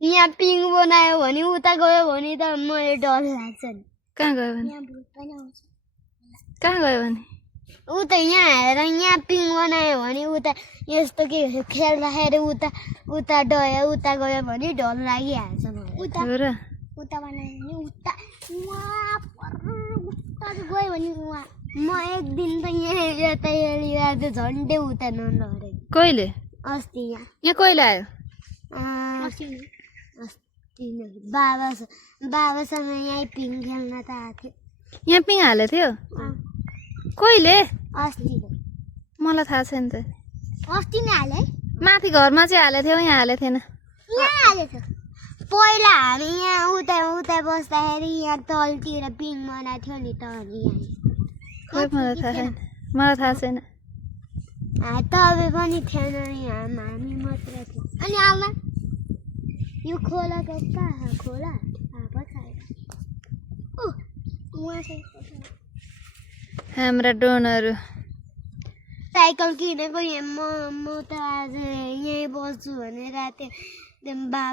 यहाँ पिङ बनायो भने उता गयो भने त मलाई डर लाग्छ नि कहाँ गयो भने कहाँ गयो भने उता यहाँ हेरेर यहाँ पिङ बनायो भने उता यस्तो के खेल्दाखेरि उता उता डयो उता गयो भने डर लागिहाल्छ मलाई उता हो र उता बनायो भने उता वहाँ उता गयो भने वहाँ म एक दिन त यहाँ यता हेरिरहेको थिएँ झन्डै उता नडरे कहिले अस्ति यहाँ यहाँ कहिले आयो अस्ति नै बाबासँग यहीँ पिङ खेल्न त आएको थियो यहाँ पिङ हालेको थियो कहिले अस्ति नै मलाई थाहा छैन त अस्ति नै हाले माथि घरमा चाहिँ हालेको थियो यहाँ हालेको थिएन यहाँ हालेको थियो पहिला हामी यहाँ उता उता बस्दाखेरि यहाँ तलतिर पिङ बनाएको थियो नि त अनि खोइ मलाई थाहा छैन मलाई थाहा छैन तपाईँ पनि थिएन यहाँ हामी मात्रै थियो अनि आमा यो खोला कहाँ खोला हाम्रा डोनहरू साइकल किनेको म त आज यहीँ बस्छु भनेर थिएँ बाबा